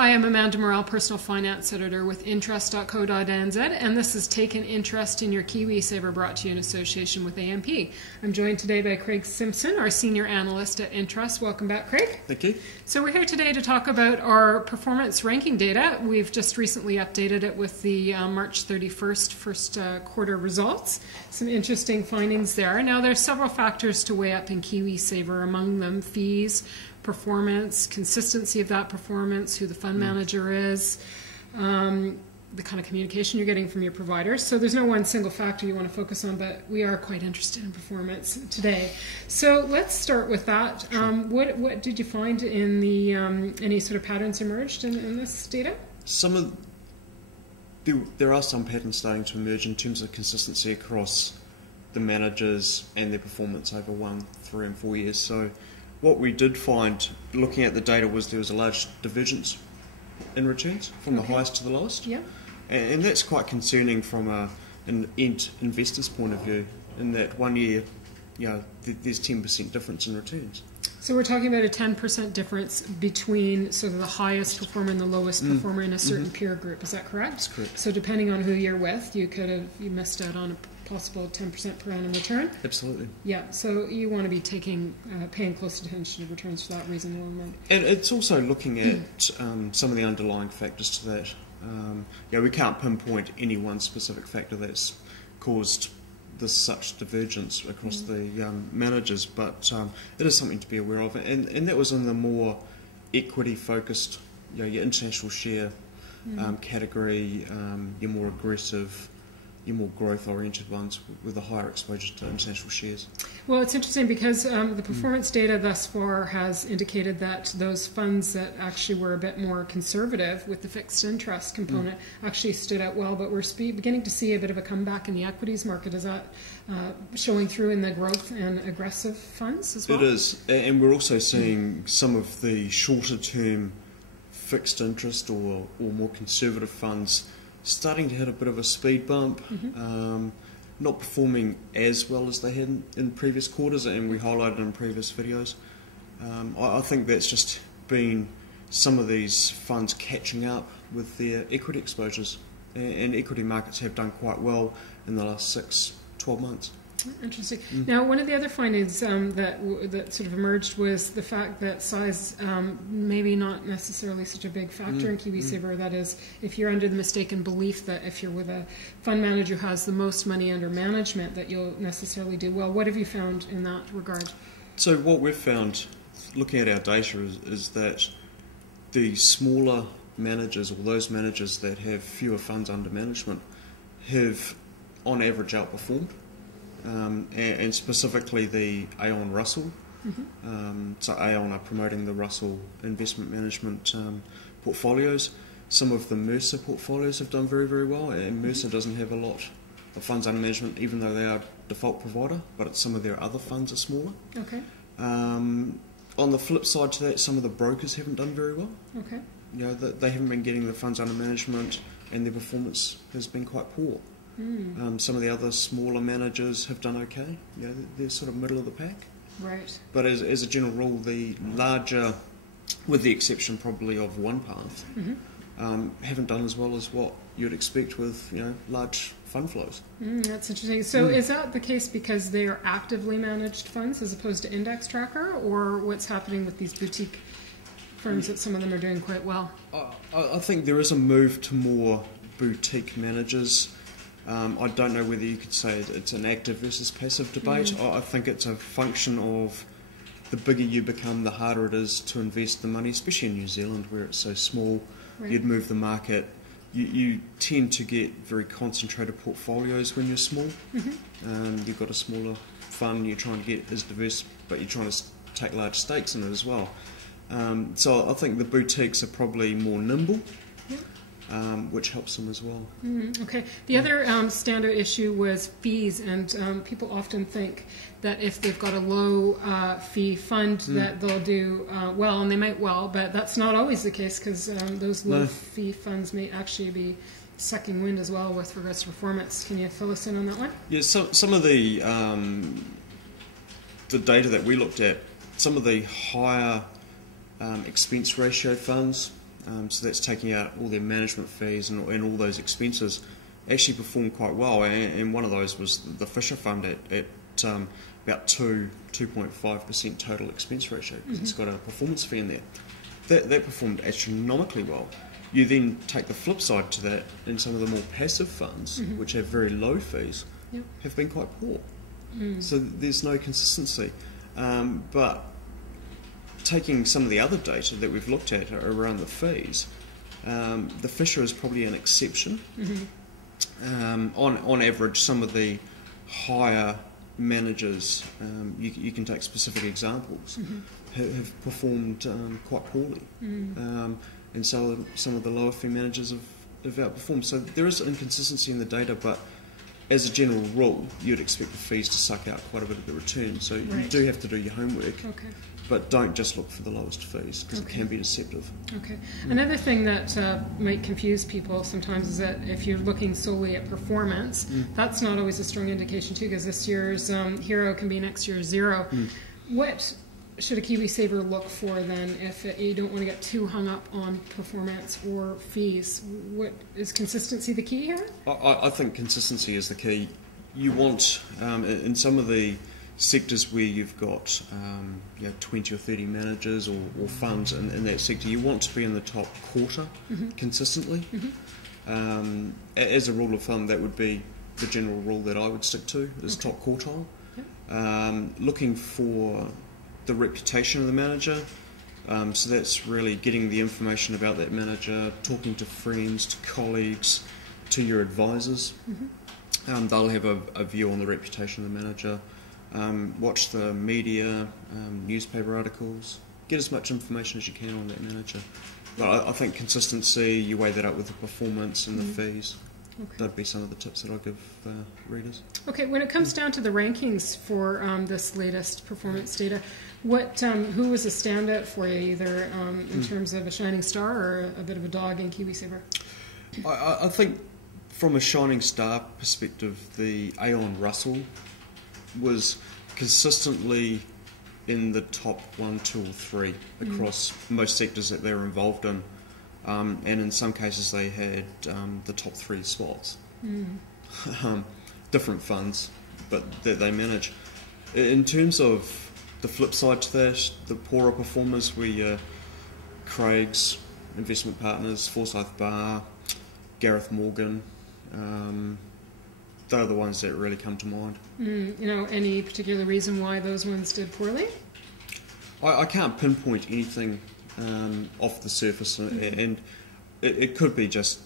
Hi, I'm Amanda Morrall, Personal Finance Editor with Interest.co.nz, and this is Taken Interest in Your KiwiSaver, brought to you in association with AMP. I'm joined today by Craig Simpson, our Senior Analyst at Interest. Welcome back, Craig. Thank you. So we're here today to talk about our performance ranking data. We've just recently updated it with the March 31st first quarter results. Some interesting findings there. Now, there's several factors to weigh up in KiwiSaver, among them fees, performance, consistency of that performance, who the fund manager is, the kind of communication you're getting from your providers. So there's no one single factor you want to focus on, but we are quite interested in performance today. So let's start with that. What did you find in the any sort of patterns emerged in this data? There are some patterns starting to emerge in terms of consistency across the managers and their performance over 1, 3 and 4 years. So what we did find, looking at the data, was there was a large divergence in returns from the highest to the lowest. Yeah. And that's quite concerning from an end investor's point of view, in that 1 year, there's 10% difference in returns. So we're talking about a 10% difference between sort of the highest performer and the lowest performer in a certain peer group. Is that correct? That's correct. So depending on who you're with, you missed out on a possible 10% per annum return. Absolutely. Yeah. So you want to be paying close attention to returns for that reason alone. And it's also looking at some of the underlying factors to that. We can't pinpoint any one specific factor that's caused such divergence across the managers, but it is something to be aware of, and that was in the more equity focused, your international share category, your more aggressive, your more growth oriented ones with a higher exposure to international shares. Well, it's interesting because the performance data thus far has indicated that those funds that actually were a bit more conservative with the fixed interest component actually stood out well, but we're beginning to see a bit of a comeback in the equities market. Is that showing through in the growth and aggressive funds as well? It is, and we're also seeing some of the shorter term fixed interest or more conservative funds starting to hit a bit of a speed bump, not performing as well as they had in previous quarters, and we highlighted in previous videos. I think that's just been some of these funds catching up with their equity exposures, and equity markets have done quite well in the last 6-12 months. Interesting. Now, one of the other findings that sort of emerged was the fact that size maybe not necessarily such a big factor in KiwiSaver. That is, if you're under the mistaken belief that if you're with a fund manager who has the most money under management, that you'll necessarily do well. What have you found in that regard? So what we've found, looking at our data, is that the smaller managers, or those managers that have fewer funds under management, have on average outperformed. And specifically the Aon Russell. So Aon are promoting the Russell investment management portfolios. Some of the Mercer portfolios have done very, very well, and Mercer doesn't have a lot of funds under management, even though they are default provider, but some of their other funds are smaller. Okay. On the flip side to that, some of the brokers haven't done very well. Okay. They haven't been getting the funds under management, and their performance has been quite poor. Some of the other smaller managers have done okay. They're sort of middle of the pack. Right. But as a general rule, the larger, with the exception probably of OnePath, haven't done as well as what you'd expect with large fund flows. That's interesting. So is that the case because they are actively managed funds as opposed to index tracker, or what's happening with these boutique firms that some of them are doing quite well? I think there is a move to more boutique managers. I don't know whether you could say it's an active versus passive debate. I think it's a function of the bigger you become, the harder it is to invest the money, especially in New Zealand where it's so small. Right. You'd move the market. You tend to get very concentrated portfolios when you're small. You've got a smaller fund, you're trying to get as diverse, but you're trying to take large stakes in it as well. So I think the boutiques are probably more nimble. Which helps them as well. Okay. The other standout issue was fees, and people often think that if they've got a low fee fund that they'll do well, and they might well, but that's not always the case, because those low fee funds may actually be sucking wind as well with regards to performance. Can you fill us in on that one? Yeah, so some of the data that we looked at, some of the higher expense ratio funds so that's taking out all their management fees and all those expenses, actually performed quite well, and one of those was the Fisher Fund at about 2.5% total expense ratio, because it's got a performance fee in there. That performed astronomically well. You then take the flip side to that, and some of the more passive funds, which have very low fees, have been quite poor. So there's no consistency. But taking some of the other data that we've looked at around the fees, the Fisher is probably an exception. On average, some of the higher managers, you can take specific examples, have performed quite poorly. And so some of the lower fee managers have outperformed. So there is inconsistency in the data, but as a general rule, you'd expect the fees to suck out quite a bit of the return. So you do have to do your homework, but don't just look for the lowest fees, because it can be deceptive. Another thing that might confuse people sometimes is that if you're looking solely at performance, that's not always a strong indication too, because this year's hero can be next year's zero. What should a KiwiSaver look for then if you don't want to get too hung up on performance or fees? What is consistency the key here? I think consistency is the key. You want, in some of the sectors where you've got 20 or 30 managers or funds in that sector, you want to be in the top quarter consistently. As a rule of thumb, that would be the general rule that I would stick to, is top quartile. Looking for the reputation of the manager, so that's really getting the information about that manager, talking to friends, to colleagues, to your advisors. They'll have a view on the reputation of the manager. Watch the media, newspaper articles, get as much information as you can on that manager. But I think consistency, you weigh that up with the performance and the fees. That'd be some of the tips that I'll give readers. When it comes down to the rankings for this latest performance data, who was a standout for you, either in terms of a shining star or a bit of a dog in KiwiSaver? I think from a shining star perspective, the Aon Russell was consistently in the top 1, 2 or 3 across most sectors that they were involved in. And in some cases they had the top 3 spots. Different funds, but that they manage. In terms of the flip side to that, the poorer performers were Craig's Investment Partners, Forsyth Barr, Gareth Morgan. They're the ones that really come to mind. Any particular reason why those ones did poorly? I can't pinpoint anything off the surface, and it could be just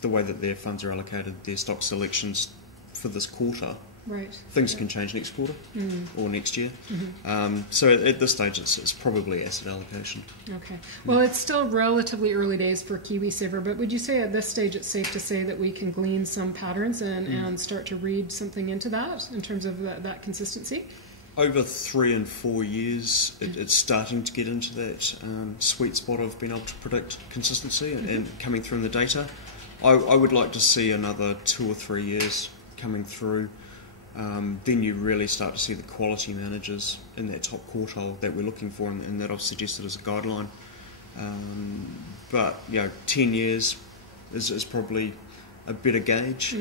the way that their funds are allocated, their stock selections for this quarter. Things can change next quarter or next year. So at this stage, it's probably asset allocation. Well, it's still relatively early days for KiwiSaver, but would you say at this stage it's safe to say that we can glean some patterns and start to read something into that in terms of that consistency? Over 3 and 4 years, it's starting to get into that sweet spot of being able to predict consistency and coming through in the data. I would like to see another 2 or 3 years coming through. Then you really start to see the quality managers in that top quartile that we're looking for, and that I've suggested as a guideline. But 10 years is probably a better gauge.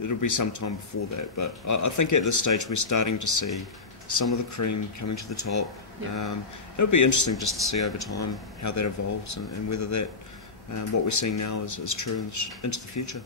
It'll be some time before that, but I think at this stage we're starting to see some of the cream coming to the top. It'll be interesting just to see over time how that evolves and whether that what we're seeing now is true into the future.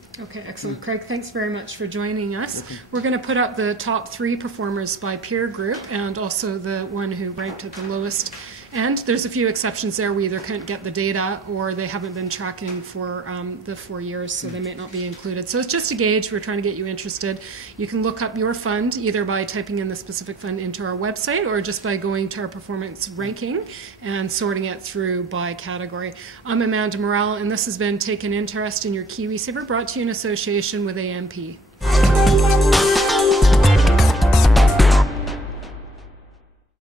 Excellent. Craig, thanks very much for joining us. We're going to put up the top 3 performers by peer group and also the one who ranked at the lowest. And there's a few exceptions there. We either couldn't get the data or they haven't been tracking for the 4 years, so they might not be included. So it's just a gauge. We're trying to get you interested. You can look up your fund either by typing in the specific fund into our website or just by going to our performance ranking and sorting it through by category. I'm Amanda Morrall, and this has been Take an Interest in Your KiwiSaver, brought to you in association with AMP.